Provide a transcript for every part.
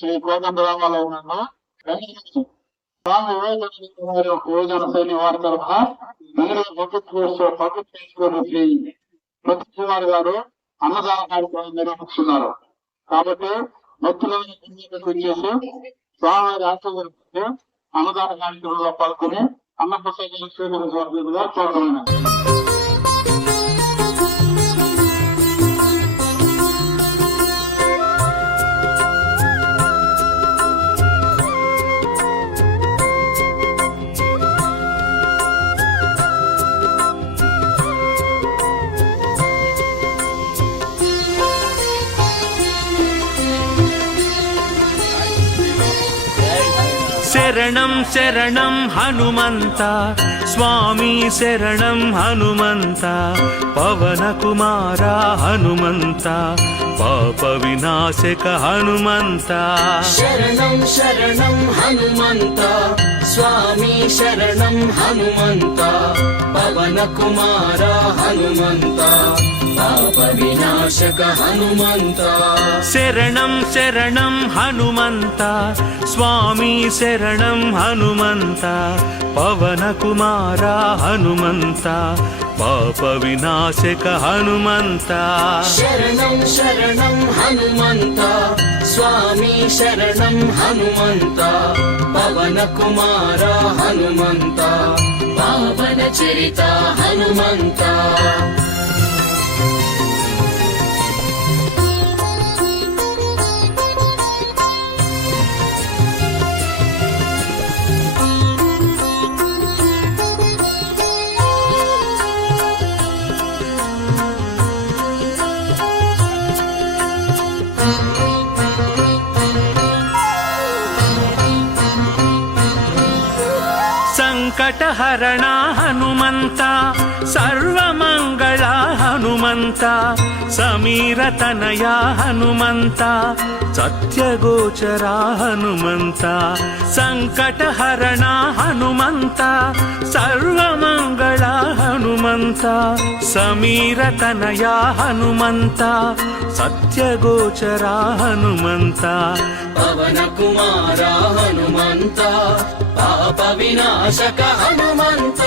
శ్రీ కోదండరామారావు నన్ను స్వామి వివేకానంద గారి యువజన సైన్య వారి తరఫున నగర ప్రభుత్వ ప్రభుత్వ శ్రీ ప్రతి కుమార్ గారు అన్నదాన కార్యక్రమం నిర్వహిస్తున్నారు కాబట్టి భక్తులను వచ్చేసి స్వామివారి ఆశీర్వదించి అన్నదాన కార్యక్రమంలో పాల్గొని అన్న అన్నప్రసాదాలు స్వీకరించవలసిందిగా కోరుతున్నాను శరణం హనుమంత స్వామి శరణం హనుమంత పవన కుమార హనుమంత పాప వినాశక హనుమంత. శరణం శరణం హనుమంత స్వామి శరణం హనుమంత పవన కుమార హనుమంత పాప వినాశక హనుమంత. శరణం శరణం హనుమంత స్వామి శరణం హనుమంత పవన కుమార హనుమంత పాప వినాశక హనుమంత. శరణం శరణం హనుమంత స్వామి శరణం హనుమంత పవన కుమార హనుమంత పావన చరిత హనుమంత. సంకటహరణ హనుమంత సర్వమంగళ హనుమంత సమీరతనయ హనుమంత సత్యగోచర హనుమంత సంకటహరణ హనుమంత సర్వమంగళ హనుమంత సమీరతనయ హనుమంత సత్యగోచర హనుమంత. పవన కుమార హనుమంత. పాప వినాశక హనుమంత.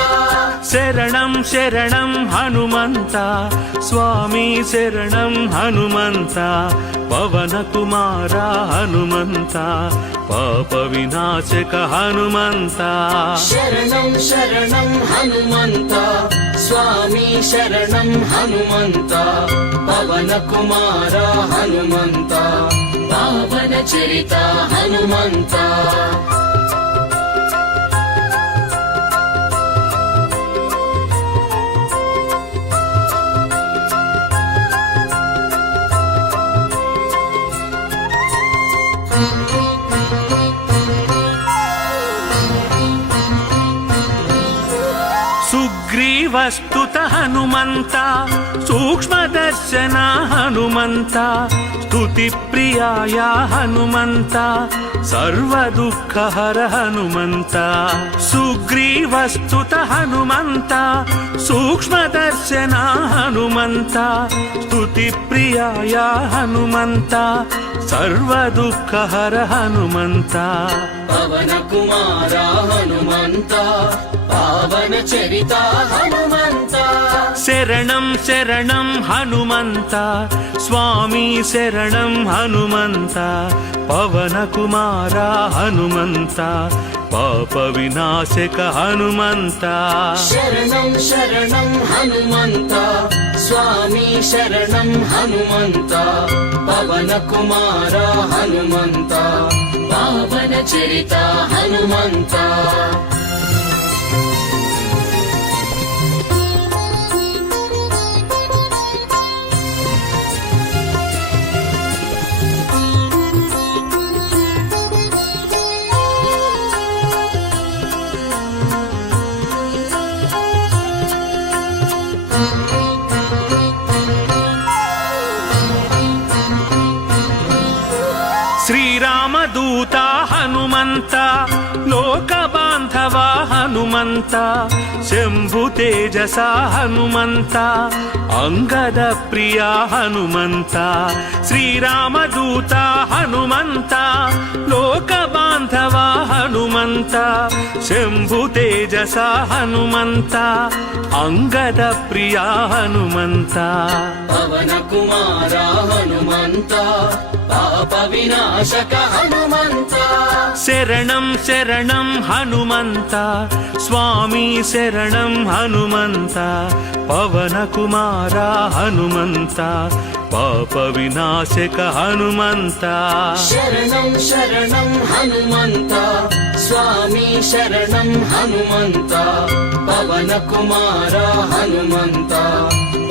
శరణం శరణం హనుమంత. స్వామి శరణం హనుమంత. పవన కుమార హనుమంత. పాప వినాశక హనుమంత. శరణం శరణం హనుమంత. స్వామి శరణం హనుమంత. పవన కుమార హనుమంత. పావన చరిత హనుమంత. వస్తుత హనుమంత సూక్ష్మదర్శన హనుమంత స్తుతి ప్రియాయ హనుమంత సర్వదుఃఖహర హనుమంత సుగ్రీవస్తుత హనుమంత సూక్ష్మదర్శన హనుమంత స్తుతి ప్రియాయ హనుమంత సర్వదుఃఖహర హనుమంత. పవన కుమార హనుమంత పావన చరిత హనుమంత. శరణం శరణం హనుమంత స్వామి శరణం హనుమంత పవన కుమార హనుమంత. పాప వినాశక హనుమంత. శరణం శరణం హనుమంత. స్వామి శరణం హనుమంత. పవన కుమార హనుమంత. పావన చరిత హనుమంత. హనుమంత శంభు తేజస హనుమంత అంగద ప్రియా హనుమంత శ్రీరామదూత హనుమంత లోక బాంధవ హనుమంత శంభు తేజస హనుమంత అంగద ప్రియా హనుమంత. పవన కుమార హనుమంత పాప వినాశక హనుమంత. శరణం శరణం హనుమంత. స్వామి శరణం హనుమంత. పవన కుమార హనుమంత. పాప వినాశక హనుమంత. శరణం శరణం హనుమంత. స్వామి శరణం హనుమంత. పవన కుమార హనుమంత.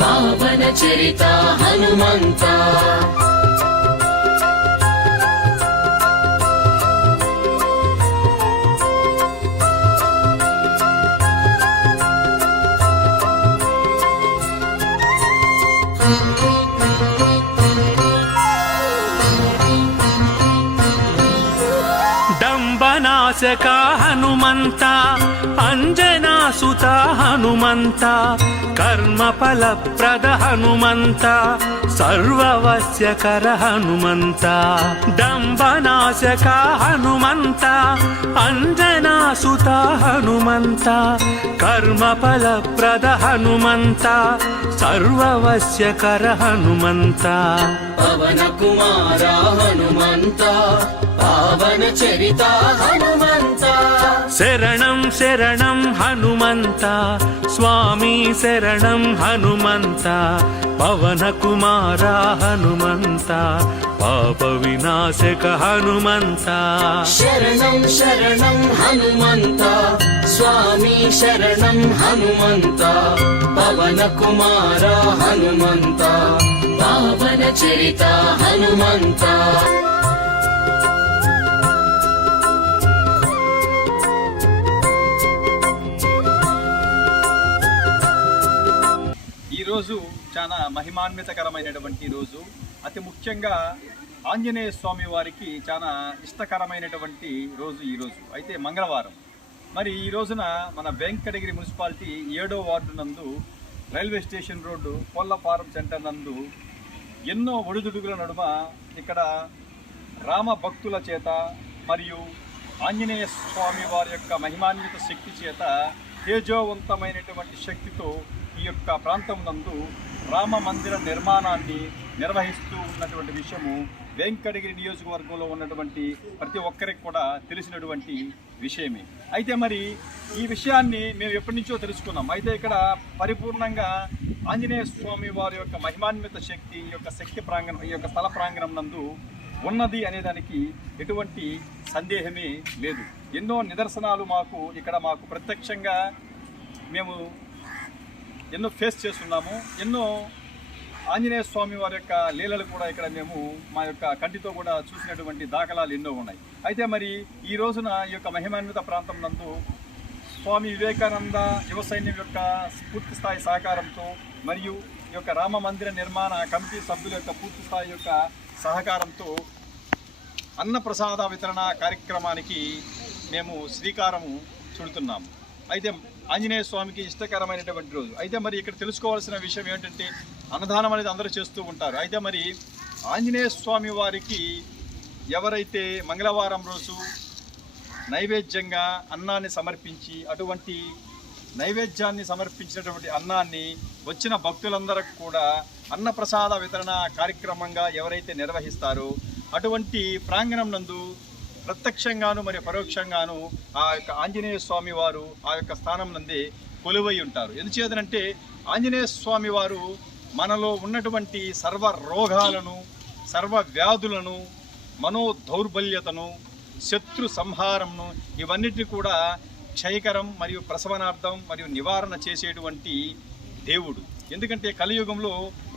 పావన చరిత హనుమంత. డంబనాశక హనుమంత అంజనాసుత హనుమంత కర్మఫల ప్రద హనుమంత సర్వవస్యకర హనుమంత డంబనాశక హనుమంత అంజనాసుత హనుమంత కర్మఫల ప్రద హనుమంత సర్వవస్యకర హనుమంత. పవన కుమార హనుమంత పావన చరిత హనుమంత. శరణం శరణం హనుమంత స్వామి శరణం హనుమంత పవన కుమార హనుమంత పాప వినాశక హనుమంత. శరణం శరణం హనుమంత స్వామి శరణం హనుమంత పవన కుమార హనుమంత పావన చరిత హనుమంత. ఈరోజు చాలా మహిమాన్వితకరమైనటువంటి రోజు. అతి ముఖ్యంగా ఆంజనేయ స్వామి వారికి చాలా ఇష్టకరమైనటువంటి రోజు ఈరోజు అయితే మంగళవారం. మరి ఈ రోజున మన వెంకటగిరి మున్సిపాలిటీ ఏడో వార్డు నందు railway station road Kollaparam centre నందు ఎన్నో ఒడిదుడుగుల నడుమ ఇక్కడ రామ భక్తుల చేత మరియు ఆంజనేయ స్వామి వారి యొక్క మహిమాన్విత శక్తి చేత తేజోవంతమైనటువంటి శక్తితో ఈ యొక్క ప్రాంతం నందు రామ మందిర నిర్మాణాన్ని నిర్వహిస్తూ ఉన్నటువంటి విషయము వెంకటగిరి నియోజకవర్గంలో ఉన్నటువంటి ప్రతి ఒక్కరికి కూడా తెలిసినటువంటి విషయమే. అయితే మరి ఈ విషయాన్ని మేము ఎప్పటి నుంచో తెలుసుకున్నాం. అయితే ఇక్కడ పరిపూర్ణంగా ఆంజనేయ స్వామి వారి యొక్క మహిమాన్విత శక్తి ఈ యొక్క శక్తి ప్రాంగణం ఈ యొక్క స్థల ప్రాంగణం నందు ఉన్నది అనేదానికి ఎటువంటి సందేహమే లేదు. ఎన్నో నిదర్శనాలు మాకు ఇక్కడ మాకు ప్రత్యక్షంగా మేము ఎన్నో ఫేస్ చేస్తున్నాము ఎన్నో ఆంజనేయ స్వామి వారి యొక్క లీలలు కూడా ఇక్కడ మేము మా యొక్క కంటితో కూడా చూసినటువంటి దాఖలాలు ఎన్నో ఉన్నాయి. అయితే మరి ఈ రోజున ఈ యొక్క మహిమాన్విత ప్రాంతం నందు స్వామి వివేకానంద యువ సైన్యం యొక్క పూర్తి స్థాయి సహకారంతో మరియు ఈ యొక్క రామ మందిర నిర్మాణ కమిటీ సభ్యుల యొక్క పూర్తి స్థాయి యొక్క సహకారంతో అన్నప్రసాద వితరణ కార్యక్రమానికి మేము శ్రీకారము చుడుతున్నాము. అయితే ఆంజనేయ స్వామికి ఇష్టకరమైనటువంటి రోజు. అయితే మరి ఇక్కడ తెలుసుకోవాల్సిన విషయం ఏంటంటే అన్నదానం అనేది అందరూ చేస్తూ ఉంటారు. అయితే మరి ఆంజనేయ స్వామి వారికి ఎవరైతే మంగళవారం రోజు నైవేద్యంగా అన్నాన్ని సమర్పించి అటువంటి నైవేద్యాన్ని సమర్పించినటువంటి అన్నాన్ని వచ్చిన భక్తులందరికి కూడా అన్నప్రసాద వితరణ కార్యక్రమంగా ఎవరైతే నిర్వహిస్తారో అటువంటి ప్రాంగణం నందు ప్రత్యక్షంగాను మరియు పరోక్షంగాను ఆ యొక్క ఆంజనేయ స్వామి వారు ఆ యొక్క స్థానం నందే కొలువై ఉంటారు. ఎందుచేతనంటే ఆంజనేయ స్వామి వారు మనలో ఉన్నటువంటి సర్వ రోగాలను సర్వ వ్యాధులను మనో దౌర్బల్యతను శత్రు సంహారంను ఇవన్నిటిని కూడా క్షయకరం మరియు ప్రసవనార్థం మరియు నివారణ చేసేటువంటి దేవుడు. ఎందుకంటే కలియుగంలో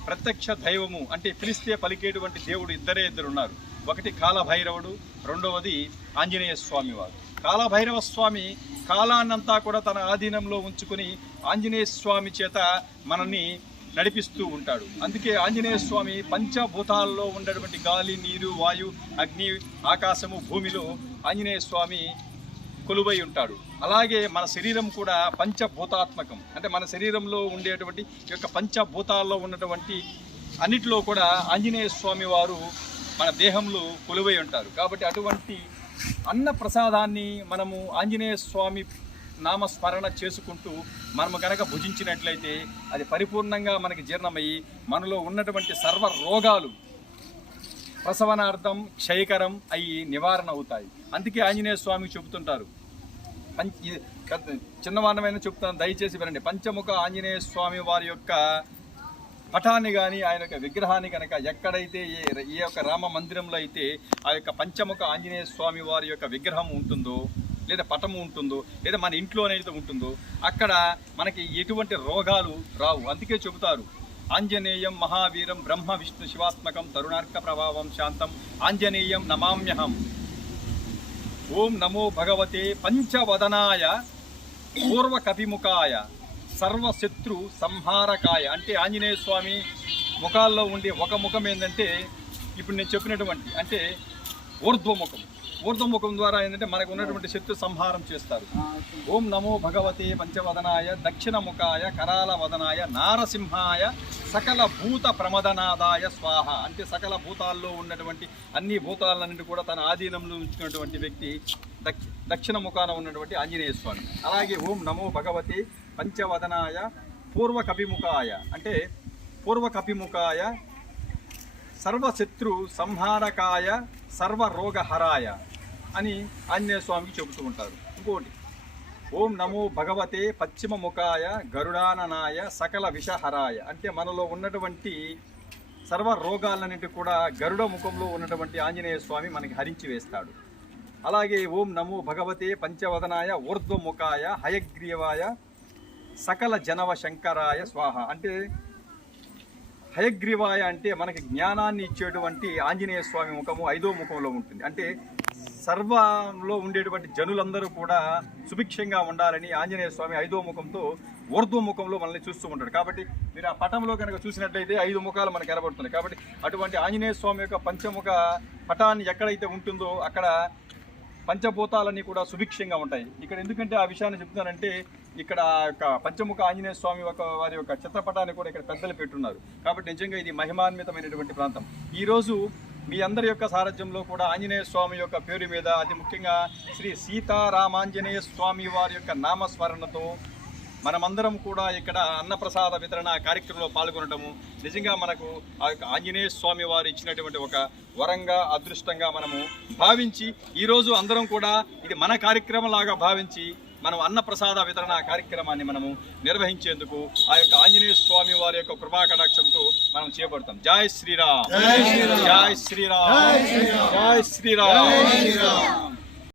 ప్రత్యక్ష దైవము అంటే పిలిస్తే పలికేటువంటి దేవుడు ఇద్దరే ఇద్దరు ఉన్నారు ఒకటి కాలభైరవుడు రెండవది ఆంజనేయ స్వామి వారు కాలభైరవ స్వామి కాలాన్నంతా కూడా తన ఆధీనంలో ఉంచుకుని ఆంజనేయ స్వామి చేత మనల్ని నడిపిస్తూ ఉంటాడు. అందుకే ఆంజనేయ స్వామి పంచభూతాల్లో ఉండేటువంటి గాలి నీరు వాయు అగ్ని ఆకాశము భూమిలో ఆంజనేయ స్వామి కొలువై ఉంటాడు. అలాగే మన శరీరం కూడా పంచభూతాత్మకం. అంటే మన శరీరంలో ఉండేటువంటి ఈ యొక్క పంచభూతాల్లో ఉన్నటువంటి అన్నిటిలో కూడా ఆంజనేయ స్వామి వారు మన దేహంలో కొలువై ఉంటారు. కాబట్టి అటువంటి అన్న ప్రసాదాన్ని మనము ఆంజనేయ స్వామి నామస్మరణ చేసుకుంటూ మనము కనుక భుజించినట్లయితే అది పరిపూర్ణంగా మనకి జీర్ణమయ్యి మనలో ఉన్నటువంటి సర్వ రోగాలు ప్రసవనార్థం క్షయకరం అయ్యి నివారణ అవుతాయి. అందుకే ఆంజనేయ స్వామి చెబుతుంటారు. పంచ ఇది చెప్తాను దయచేసి వినండి. పంచముఖ ఆంజనేయ స్వామి వారి యొక్క పటాన్ని కానీ ఆయన యొక్క విగ్రహాన్ని కనుక ఎక్కడైతే ఏ ఈ యొక్క రామ మందిరంలో అయితే ఆ యొక్క పంచముఖ ఆంజనేయ స్వామి వారి యొక్క విగ్రహం ఉంటుందో లేదా పటము ఉంటుందో లేదా మన ఇంట్లోనైతే ఉంటుందో అక్కడ మనకి ఎటువంటి రోగాలు రావు. అందుకే చెబుతారు ఆంజనేయం మహావీరం బ్రహ్మ విష్ణు శివాత్మకం తరుణార్క ప్రభావం శాంతం ఆంజనేయం నమామ్యహం. ఓం నమో భగవతే పంచవదనాయ పూర్వకపిముఖాయ. సర్వశత్రు సంహారకాయ. అంటే ఆంజనేయ స్వామి ముఖాల్లో ఉండే ఒక ముఖం ఏంటంటే ఇప్పుడు నేను చెప్పినటువంటి అంటే ఊర్ధ్వముఖం. ఊర్ధ్వముఖం ద్వారా ఏంటంటే మనకు ఉన్నటువంటి శత్రు సంహారం చేస్తారు. ఓం నమో భగవతే పంచవదనాయ దక్షిణ ముఖాయ కరాల వదనాయ నారసింహాయ సకల భూత ప్రమదనాదాయ స్వాహ. అంటే సకల భూతాల్లో ఉన్నటువంటి అన్ని భూతాలన్నింటి కూడా తన ఆధీనంలో ఉంచినటువంటి వ్యక్తి దక్ష దక్షిణ ముఖాన ఉన్నటువంటి ఆంజనేయ స్వామి. అలాగే ఓం నమో భగవతి పంచవదనాయ పూర్వకపిముఖాయ. అంటే పూర్వకపిముఖాయ సర్వశత్రు సంహారకాయ సర్వరోగహరాయ అని ఆంజనేయ స్వామికి చెబుతూ ఉంటారు. ఇంకోటి ఓం నమో భగవతే పశ్చిమ ముఖాయ గరుడాననాయ సకల విషహరాయ. అంటే మనలో ఉన్నటువంటి సర్వ రోగాలన్నిటి కూడా గరుడ ముఖంలో ఉన్నటువంటి ఆంజనేయ స్వామి మనకి హరించి వేస్తాడు. అలాగే ఓం నమో భగవతే పంచవదనాయ ఊర్ధ్వముఖాయ హయగ్రీవాయ సకల జనవ శంకరాయ స్వాహ. అంటే హయగ్రీవాయ అంటే మనకి జ్ఞానాన్ని ఇచ్చేటువంటి ఆంజనేయ స్వామి ముఖము ఐదో ముఖంలో ఉంటుంది. అంటే సర్వంలో ఉండేటువంటి జనులందరూ కూడా సుభిక్షంగా ఉండాలని ఆంజనేయ స్వామి ఐదో ముఖంతో ఊర్ధ్వ ముఖంలో మనల్ని చూస్తూ ఉంటాడు కాబట్టి మీరు ఆ పటంలో కనుక చూసినట్లయితే ఐదు ముఖాలు మనకు కనబడుతున్నాయి. కాబట్టి అటువంటి ఆంజనేయ స్వామి యొక్క పంచముఖ పటాన్ని ఎక్కడైతే ఉంటుందో అక్కడ పంచభూతాలన్నీ కూడా సుభిక్షంగా ఉంటాయి. ఇక్కడ ఎందుకంటే ఆ విషయాన్ని చెప్తున్నానంటే ఇక్కడ యొక్క పంచముఖ ఆంజనేయ స్వామి యొక్క వారి యొక్క చిత్రపటాన్ని కూడా ఇక్కడ పెద్దలు పెట్టున్నారు. కాబట్టి నిజంగా ఇది మహిమాన్వితమైనటువంటి ప్రాంతం. ఈరోజు మీ అందరి యొక్క సారథ్యంలో కూడా ఆంజనేయ స్వామి యొక్క పేరు మీద అతి ముఖ్యంగా శ్రీ సీతారామాంజనేయ స్వామి వారి యొక్క నామస్మరణతో మనమందరం కూడా ఇక్కడ అన్నప్రసాద వితరణ కార్యక్రమంలో పాల్గొనడము నిజంగా మనకు ఆ యొక్క ఆంజనేయ స్వామి వారు ఇచ్చినటువంటి ఒక వరంగా అదృష్టంగా మనము భావించి ఈరోజు అందరం కూడా ఇది మన కార్యక్రమం లాగా భావించి మనం అన్నప్రసాద వితరణ కార్యక్రమాన్ని మనము నిర్వహించేందుకు ఆ యొక్క ఆంజనేయ స్వామి వారి యొక్క కృపా కటాక్షంతో మనం చేపడతాం. జై శ్రీరామ్. జై శ్రీరామ్. జై శ్రీరామ్.